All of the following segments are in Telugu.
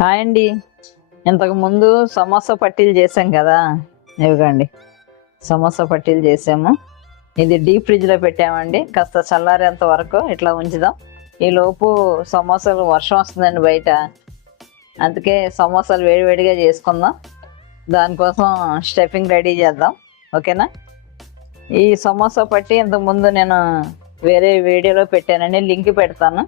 హాయ్ అండి. ఇంతకు ముందు సమోసా పట్టీలు చేసాం కదా? ఇవ్వండి. సమోసా పట్టీలు చేసాము ఇది డీప్ ఫ్రిడ్జ్లో పెట్టామండి. కాస్త చల్లారేంత వరకు ఇట్లా ఉంచుదాం. ఈ లోపు సమోసాలు వర్షం వస్తుందండి బయట. అందుకే సమోసాలు వేడివేడిగా చేసుకుందాం. దానికోసం స్టఫింగ్ రెడీ చేద్దాం. ఓకేనా? ఈ సమోసా పట్టి ఇంతకుముందు నేను వేరే వీడియోలో పెట్టానండి. లింక్ పెడతాను.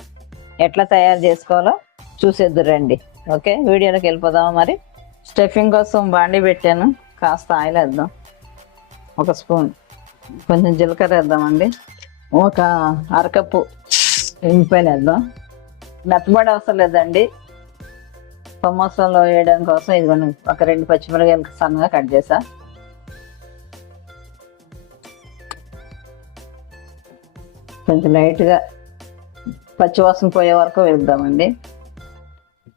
ఎట్లా తయారు చేసుకోవాలో చూసేద్దురండి ఓకే వీడియోలోకి వెళ్ళిపోదామా మరి? స్టఫింగ్ కోసం బాండి పెట్టాను. కాస్త ఆయిల్ వేద్దాం. ఒక స్పూన్. కొంచెం జీలకర్ర వేద్దామండి. ఒక అరకప్పు ఎండిపోయిన వేద్దాం. మెత్తబడి అవసరం లేదండి. సమోసాలో వేయడం కోసం ఇదిగోండి ఒక రెండు పచ్చిమిరకాయలు సన్నగా కట్ చేసా. కొంచెం లైట్గా పచ్చివాసన పోయే వరకు వేద్దామండి.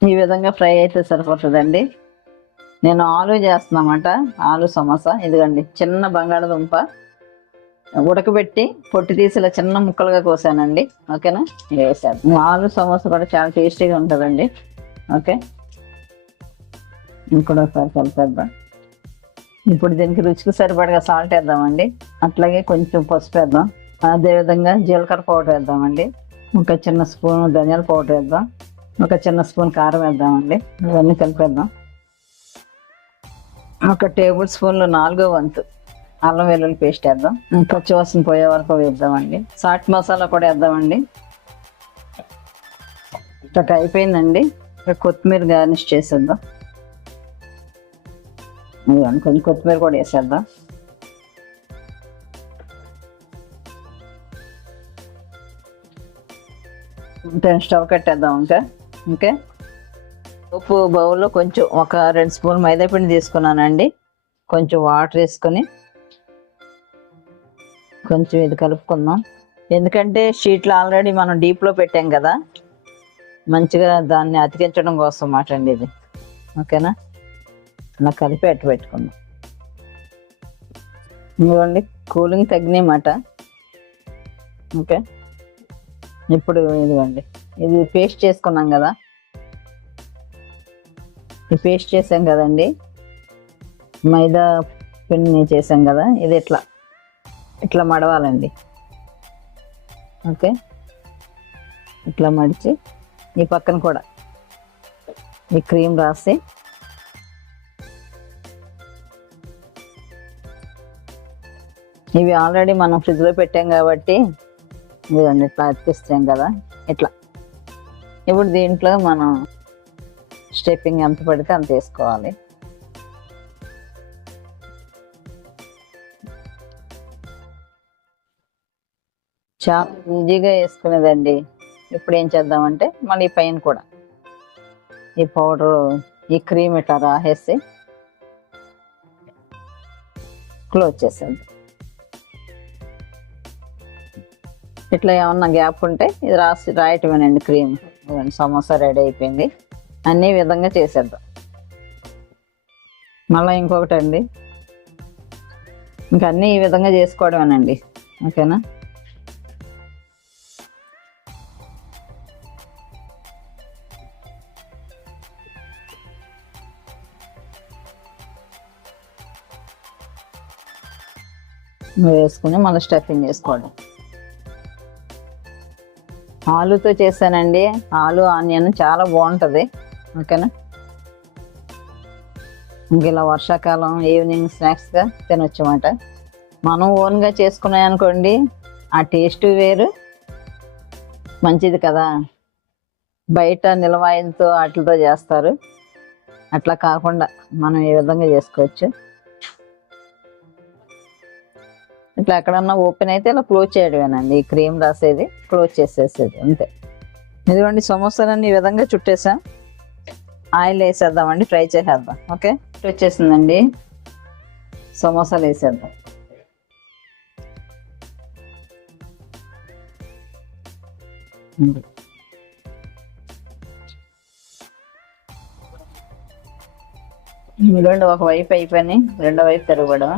ఈ విధంగా ఫ్రై అయితే సరిపోతుందండి. నేను ఆలు చేస్తున్నామాట ఆలు సమోసా. ఇదిగోండి చిన్న బంగాళదుంప ఉడకబెట్టి పొట్టి తీసి ఇలా చిన్న ముక్కలుగా కోసానండి. ఓకేనా? వేసాను ఆలు సమోసా కూడా చాలా టేస్టీగా ఉంటుందండి. ఓకే? ఇంకొక ఒకసారి కలిపేద్దాం. ఇప్పుడు దీనికి రుచికి సరిపడగా సాల్ట్ వేద్దామండి. అట్లాగే కొంచెం పసుపు వేద్దాం. అదేవిధంగా జీలకర్ర పౌడర్ వేద్దామండి. ఒక చిన్న స్పూన్ ధనియాల పౌడర్ వేద్దాం. ఒక చిన్న స్పూన్ కారం వేద్దామండి. ఇవన్నీ కలిపేద్దాం. ఒక టేబుల్ స్పూన్లు నాలుగో వంతు అల్లం వెల్లుల్లి పేస్ట్ వేద్దాం. పచ్చివాసన పోయే వరకు వేద్దామండి. సాట్ మసాలా కూడా వేద్దామండి. ఇట్లా అయిపోయిందండి. కొత్తిమీర గార్నిష్ చేసేద్దాం. కొంచెం కొత్తిమీర కూడా వేసేద్దాం. ఇంకా స్టవ్ కట్టేద్దాం ఇంకా. ఓకే. ఉప్పు బౌల్లో కొంచెం ఒక రెండు స్పూన్ మైదాపిండి తీసుకున్నానండి. కొంచెం వాటర్ వేసుకొని కొంచెం ఇది కలుపుకుందాం. ఎందుకంటే షీట్లు ఆల్రెడీ మనం డీప్లో పెట్టాం కదా మంచిగా దాన్ని అతికించడం కోసం మాట అండి ఇది. ఓకేనా? అలా కలిపి అట్టు పెట్టుకుందాం. ఇదిగోండి కూలింగ్ తగ్గినాయి మాట. ఓకే? ఇప్పుడు ఇదిగోండి. ఇది పేస్ట్ చేసుకున్నాం కదా. పేస్ట్ చేసాం కదండి. మైదా పిండిని చేసాం కదా. ఇది ఇట్లా ఇట్లా మడవాలండి. ఓకే. ఇట్లా మడిచి ఈ పక్కన కూడా ఈ క్రీమ్ రాసి ఇవి ఆల్రెడీ మనం ఫ్రిడ్జ్లో పెట్టాం కాబట్టి ఇదిగోండి ఇట్లా అతికిస్తాం కదా. ఇట్లా. ఇప్పుడు దీంట్లో మనం స్టెప్పింగ్ ఎంత పడితే అంత వేసుకోవాలి. చాలా ఈజీగా వేసుకునేదండి. ఇప్పుడు ఏం చేద్దామంటే మళ్ళీ ఈ పైన కూడా. ఈ పౌడర్ ఈ క్రీమ్ ఇట్లా రాసేసి క్లోజ్ చేసేది ఇట్లా ఏమన్నా గ్యాప్ ఉంటే ఇది రాసి రాయటమేనండి క్రీమ్. ఇదిగోండి సమోసా రెడీ అయిపోయింది. అన్ని విధంగా చేసేద్దాం. మళ్ళీ ఇంకొకటి అండి ఇంకా అన్నీ ఈ విధంగా చేసుకోవడమేనండి. ఓకేనా? వేసుకుని మళ్ళీ స్టఫింగ్ చేసుకోవడం. ఆలుతో చేశానండి. ఆలు ఆనియన్ చాలా బాగుంటుంది. ఓకేనా? ఇంక ఇలా వర్షాకాలం ఈవినింగ్ స్నాక్స్గా తినొచ్చమాట అన్నమాట మనం ఓన్గా చేసుకున్నాయి అనుకోండి ఆ టేస్ట్ వేరు. మంచిది కదా. బయట నిలవాయిలతో వాటితో చేస్తారు. అట్లా కాకుండా మనం ఏ విధంగా చేసుకోవచ్చు? ఇట్లా ఎక్కడన్నా ఓపెన్ అయితే ఇలా క్లోజ్ చేయడమేనండి. ఈ క్రీమ్ రాసేది క్లోజ్ చేసేసేది అంతే. ఇదిగోండి సమోసాలన్నీ ఈ విధంగా చుట్టేసాం. ఆయిల్ వేసేద్దామండి ఫ్రై చేసేద్దాం ఓకే? వచ్చేసిందండి. సమోసాలు వేసేద్దాం. ఇదిగోండి ఒక వైపు అయిపోయినాయి రెండో వైపు తిరగడం